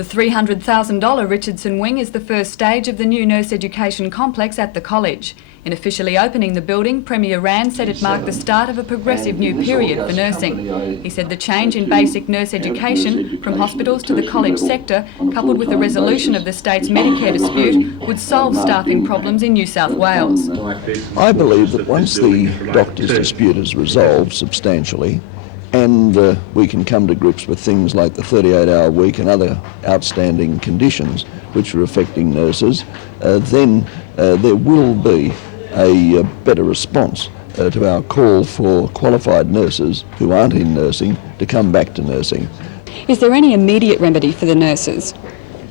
The $300,000 Richardson Wing is the first stage of the new nurse education complex at the college. In officially opening the building, Premier Rand said it marked the start of a progressive new period for nursing. He said the change in basic nurse education from hospitals to the college sector, coupled with the resolution of the state's Medicare dispute, would solve staffing problems in New South Wales. I believe that once the doctors' dispute is resolved substantially, and we can come to grips with things like the 38-hour week and other outstanding conditions which are affecting nurses, then there will be a better response to our call for qualified nurses who aren't in nursing to come back to nursing. Is there any immediate remedy for the nurses?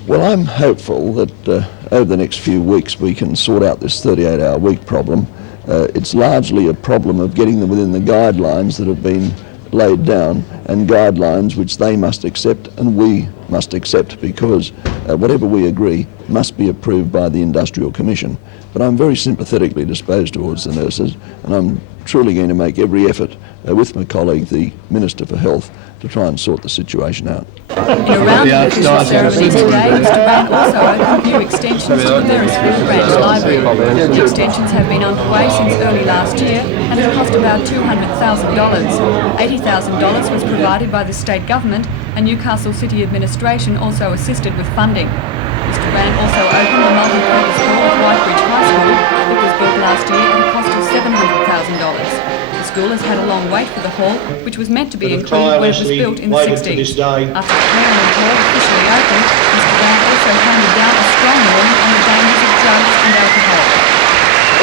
Well, I'm hopeful that over the next few weeks we can sort out this 38-hour week problem. It's largely a problem of getting them within the guidelines that have been laid down, and guidelines which they must accept and we must accept, because whatever we agree must be approved by the Industrial Commission. But I'm very sympathetically disposed towards the nurses, and I'm truly going to make every effort with my colleague, the Minister for Health, to try and sort the situation out. In a round of official ceremony today, Mr Rand also opened new extensions to the Marysville Branch Library. The extensions have been underway since early last year and have cost about $200,000. $80,000 was provided by the state government, and Newcastle City Administration also assisted with funding. Mr Rand also opened the multi-purpose hall at Whitebridge High School that was built last year at a cost of $700,000. The school has had a long wait for the hall, which was meant to be included when it was built in the 60s. After the permanent hall officially opened, Mr Rand also handed down a strong warning on the dangers of drugs and alcohol.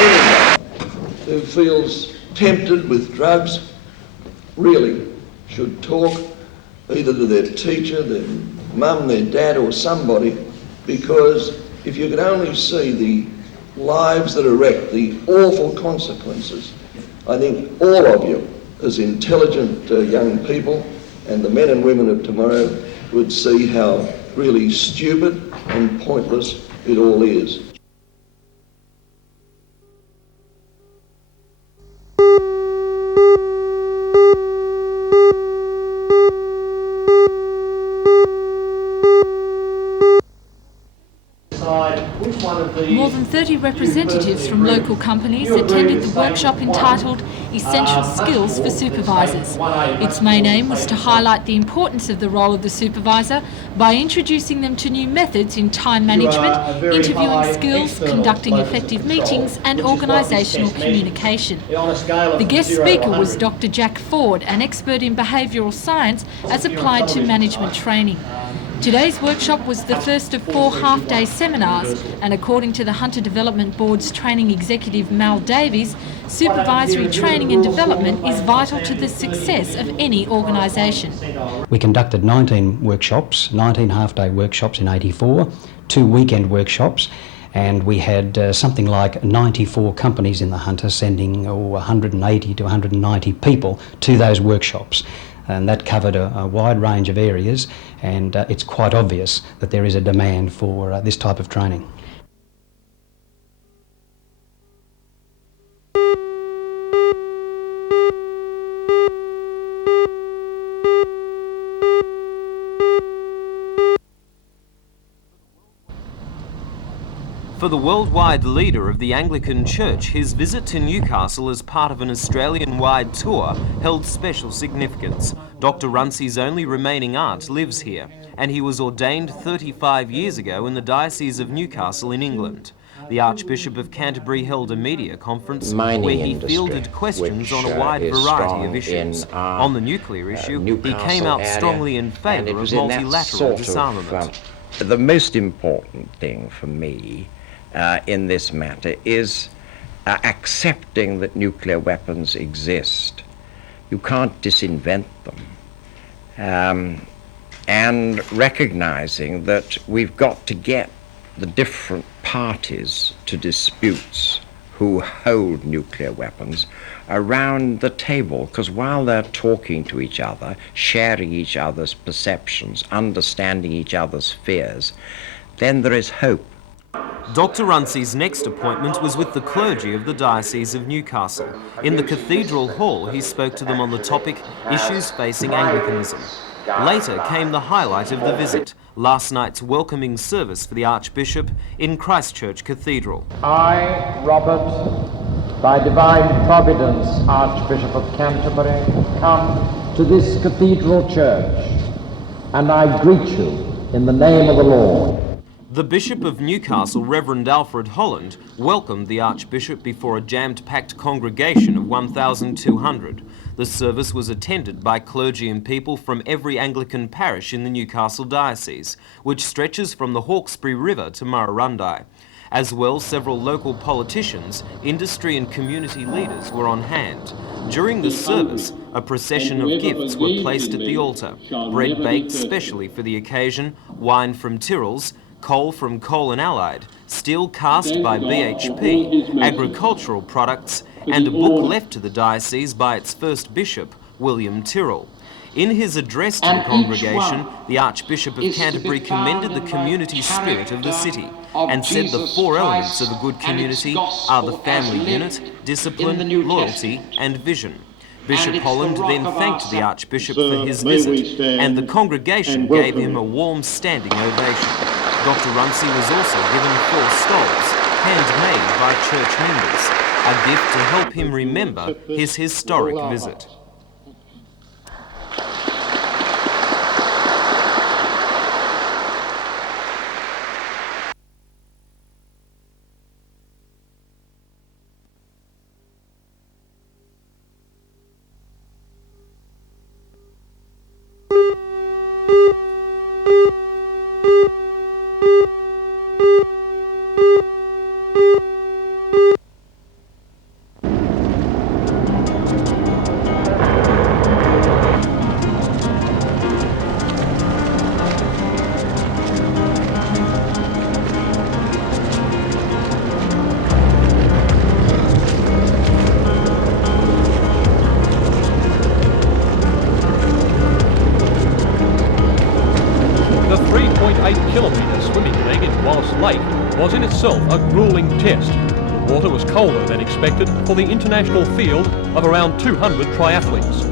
Anyone who feels tempted with drugs really should talk either to their teacher, their mum, their dad or somebody, because if you could only see the lives that are wrecked, the awful consequences, I think all of you as intelligent young people and the men and women of tomorrow would see how really stupid and pointless it all is. More than 30 representatives from local companies attended the workshop entitled Essential Skills for Supervisors. Its main aim was to highlight the importance of the role of the supervisor by introducing them to new methods in time management, interviewing skills, conducting effective meetings and organisational communication. The guest speaker was Dr. Jack Ford, an expert in behavioural science as applied to management training. Today's workshop was the first of 4 half-day seminars, and according to the Hunter Development Board's training executive Mal Davies, supervisory training and development is vital to the success of any organisation. We conducted 19 workshops, 19 half-day workshops in '84, 2 weekend workshops, and we had something like 94 companies in the Hunter sending 180 to 190 people to those workshops. And that covered a wide range of areas, and it's quite obvious that there is a demand for this type of training. For the worldwide leader of the Anglican Church, his visit to Newcastle as part of an Australian-wide tour held special significance. Dr. Runcie's only remaining aunt lives here, and he was ordained 35 years ago in the Diocese of Newcastle in England. The Archbishop of Canterbury held a media conference where he fielded questions on a wide variety of issues. On the nuclear issue, he came out strongly in favour of multilateral disarmament. The most important thing for me in this matter is accepting that nuclear weapons exist. You can't disinvent them. And recognizing that we've got to get the different parties to disputes who hold nuclear weapons around the table, because while they're talking to each other, sharing each other's perceptions, understanding each other's fears, then there is hope. Dr. Runcie's next appointment was with the clergy of the Diocese of Newcastle. In the Cathedral Hall, he spoke to them on the topic, Issues Facing Anglicanism. Later came the highlight of the visit, last night's welcoming service for the Archbishop in Christchurch Cathedral. I, Robert, by divine providence, Archbishop of Canterbury, come to this cathedral church, and I greet you in the name of the Lord. The Bishop of Newcastle, Reverend Alfred Holland, welcomed the Archbishop before a jammed-packed congregation of 1,200. The service was attended by clergy and people from every Anglican parish in the Newcastle diocese, which stretches from the Hawkesbury River to Murrurundi. As well, several local politicians, industry and community leaders were on hand. During the service, a procession of gifts were placed at the altar, bread baked specially for the occasion, wine from Tyrrell's, coal from Coal and Allied, steel cast by BHP, agricultural products, and a book left to the diocese by its first bishop, William Tyrrell. In his address to the congregation, the Archbishop of Canterbury commended the community spirit of the city and said the four elements of a good community are the family unit, discipline, loyalty and vision. Bishop Holland then thanked the Archbishop for his visit, and the congregation gave him a warm standing ovation. Dr. Rumsey was also given 4 stoles, handmade by church members, a gift to help him remember his historic visit. Was in itself a grueling test. The water was colder than expected for the international field of around 200 triathletes.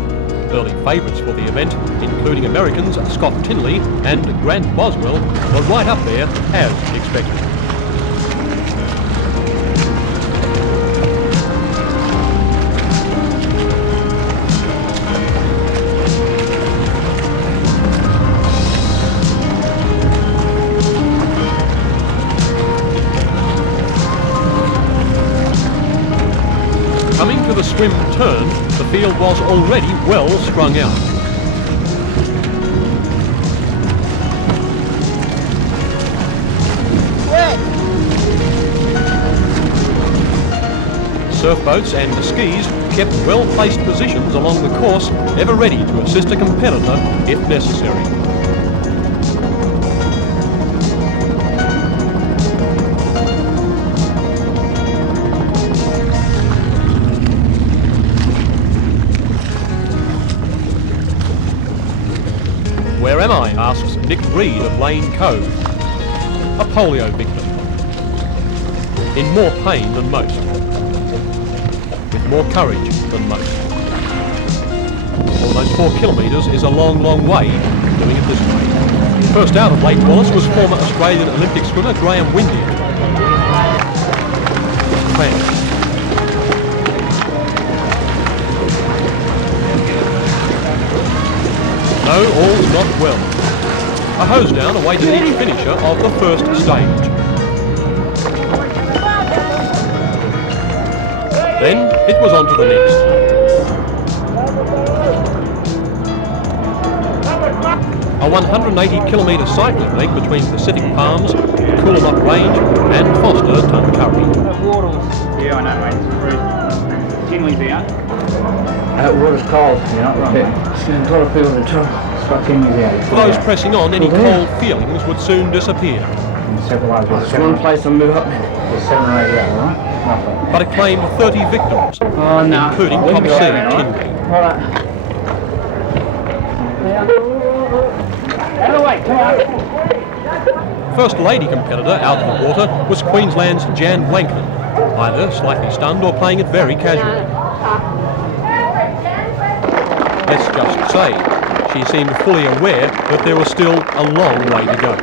Early favourites for the event, including Americans Scott Tinley and Grant Boswell, were right up there as expected. Coming to the swim turn, the field was already well strung out. Surfboats and skis kept well-placed positions along the course, ever ready to assist a competitor if necessary. Where am I? Asks Nick Reed of Lane Cove, a polio victim, in more pain than most, with more courage than most. Almost 4 kilometres is a long, long way doing it this way. First out of Lake Wallace was former Australian Olympic swimmer Graham Windian. Cramp. No, all's not well. A hose down awaited each finisher of the first stage. Then it was on to the next. A 180-kilometre cycling leg between Pacific Palms, Coolumbuck Range and Foster Tuncurry. Yeah, I know, mate. Tinley's out. Water's cold, right. It's got a feel the top. For those pressing on, any cold feelings would soon disappear. There's one place to move up. There's 7 or 8 out, right? But it claimed 30 victims, including Top C Tinley. First lady competitor out of the water was Queensland's Jan Blankman, either slightly stunned or playing it very casually. Let's just say, she seemed fully aware that there was still a long way to go.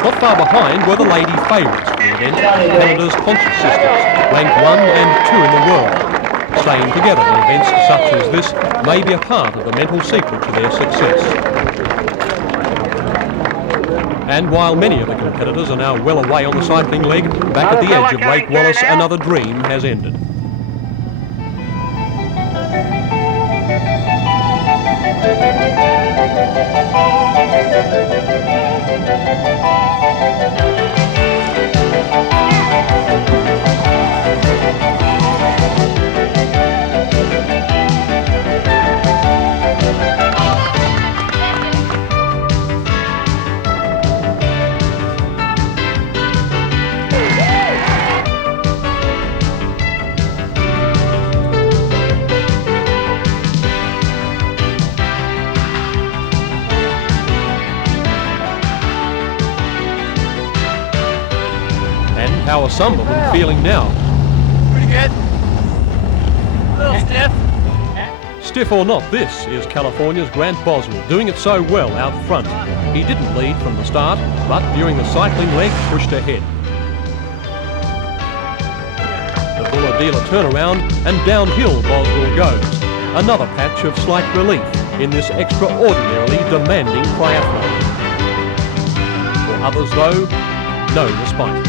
Not far behind were the lady favourites of the event, Canada's Concert Sisters, ranked 1 and 2 in the world. Staying together in events such as this may be a part of the mental secret to their success. And while many of the competitors are now well away on the cycling leg, back at the edge of Lake Wallace, another dream has ended. How are some of them feeling now? Pretty good. A little stiff. Stiff or not, this is California's Grant Boswell, doing it so well out front. He didn't lead from the start, but during the cycling leg pushed ahead. The Bulla-Dealer turnaround, and downhill Boswell goes. Another patch of slight relief in this extraordinarily demanding triathlon. For others though, no respite.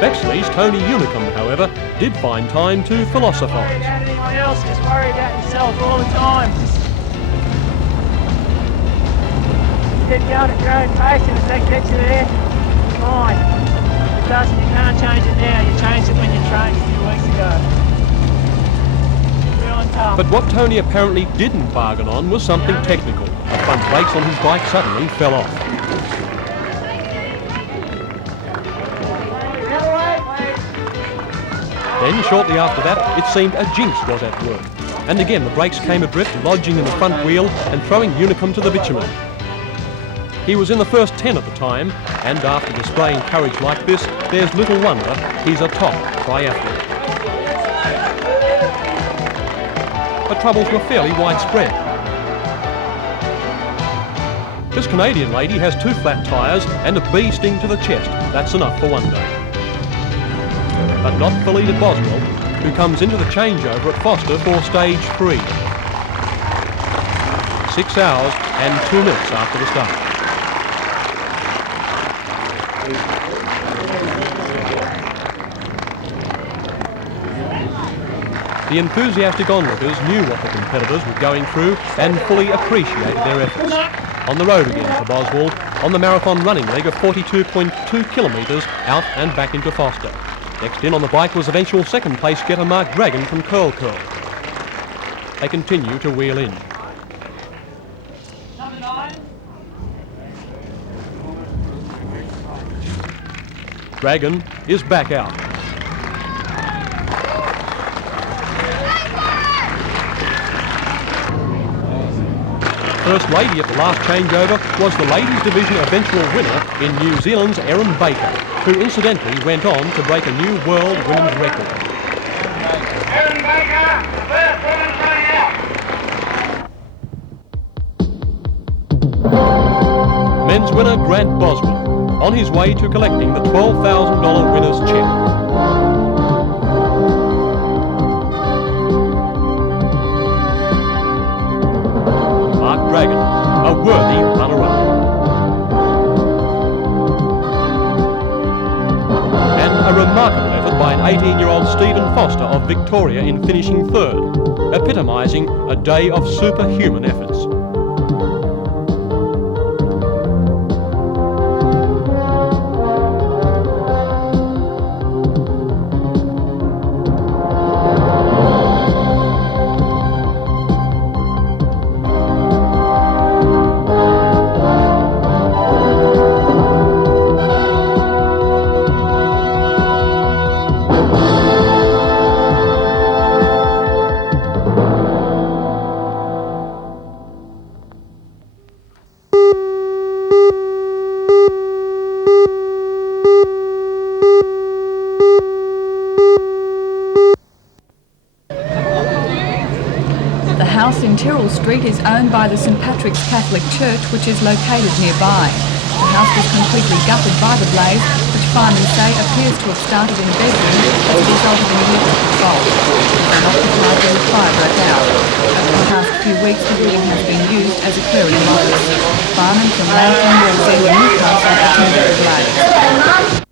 Bexley's Tony Unicum, however, did find time to philosophise. Anyone else just worry about yourself all the time. Just keep going at your own pace, and if that gets you there, fine. If it doesn't, you can't change it now. You changed it when you trained a few weeks ago. Real and tough. But what Tony apparently didn't bargain on was something technical. The front brakes on his bike suddenly fell off. Then, shortly after that, it seemed a jinx was at work. And again the brakes came adrift, lodging in the front wheel and throwing Unicum to the bitumen. He was in the first 10 at the time, and after displaying courage like this, there's little wonder he's a top triathlete. But troubles were fairly widespread. This Canadian lady has 2 flat tyres and a bee sting to the chest. That's enough for one day. But not for leader Boswell, who comes into the changeover at Foster for stage 3. 6 hours and 2 minutes after the start. The enthusiastic onlookers knew what the competitors were going through and fully appreciated their efforts. On the road again for Boswell, on the marathon running leg of 42.2 kilometres out and back into Foster. Next in on the bike was eventual second place getter Mark Dragon from Curl. They continue to wheel in. Number 9. Dragon is back out. First lady at the last changeover was the ladies division eventual winner in New Zealand's Erin Baker, who incidentally went on to break a new world women's record. Erin Baker, the first woman running out. Men's winner Grant Boswell, on his way to collecting the $12,000 winner's cheque. Mark Dragon, a worthy runner-up. And a remarkable effort by an 18-year-old Stephen Foster of Victoria in finishing 3rd, epitomising a day of superhuman efforts. The house in Tyrrell Street is owned by the St Patrick's Catholic Church, which is located nearby. The house was completely gutted by the blaze, which firemen say appears to have started in a bedroom as a result of an electrical fault. When occupied, when the fire broke out. Over the past few weeks, the building has been used as a clearing office. Firemen from Lakeland and Newcastle attended the blaze.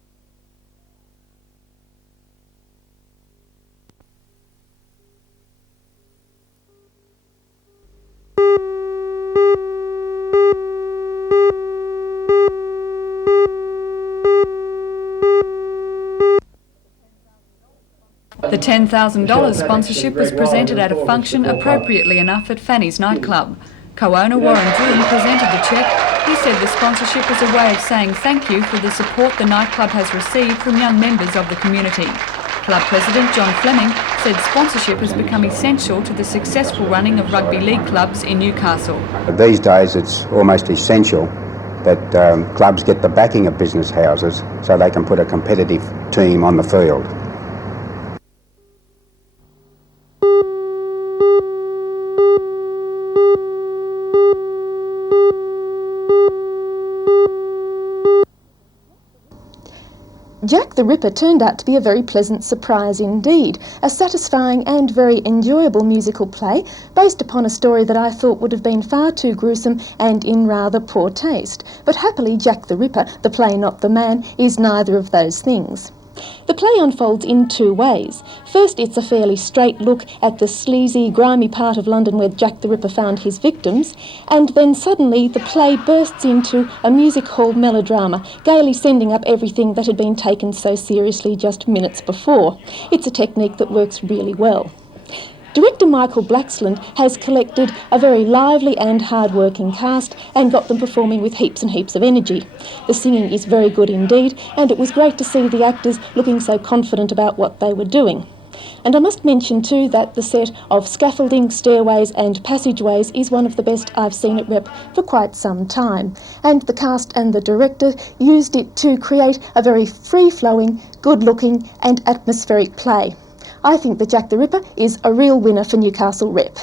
The $10,000 sponsorship was presented at a function, appropriately enough, at Fanny's nightclub. Co-owner Warren Droom presented the cheque. He said the sponsorship was a way of saying thank you for the support the nightclub has received from young members of the community. Club president John Fleming said sponsorship has become essential to the successful running of rugby league clubs in Newcastle. These days it's almost essential that clubs get the backing of business houses so they can put a competitive team on the field. Jack the Ripper turned out to be a very pleasant surprise indeed, a satisfying and very enjoyable musical play based upon a story that I thought would have been far too gruesome and in rather poor taste. But happily Jack the Ripper, the play not the man, is neither of those things. The play unfolds in two ways. First, it's a fairly straight look at the sleazy, grimy part of London where Jack the Ripper found his victims, and then suddenly the play bursts into a music hall melodrama, gaily sending up everything that had been taken so seriously just minutes before. It's a technique that works really well. Director Michael Blaxland has collected a very lively and hard-working cast and got them performing with heaps and heaps of energy. The singing is very good indeed, and it was great to see the actors looking so confident about what they were doing. And I must mention too that the set of scaffolding, stairways and passageways is one of the best I've seen at Rep for quite some time. And the cast and the director used it to create a very free-flowing, good-looking and atmospheric play. I think that Jack the Ripper is a real winner for Newcastle Rep.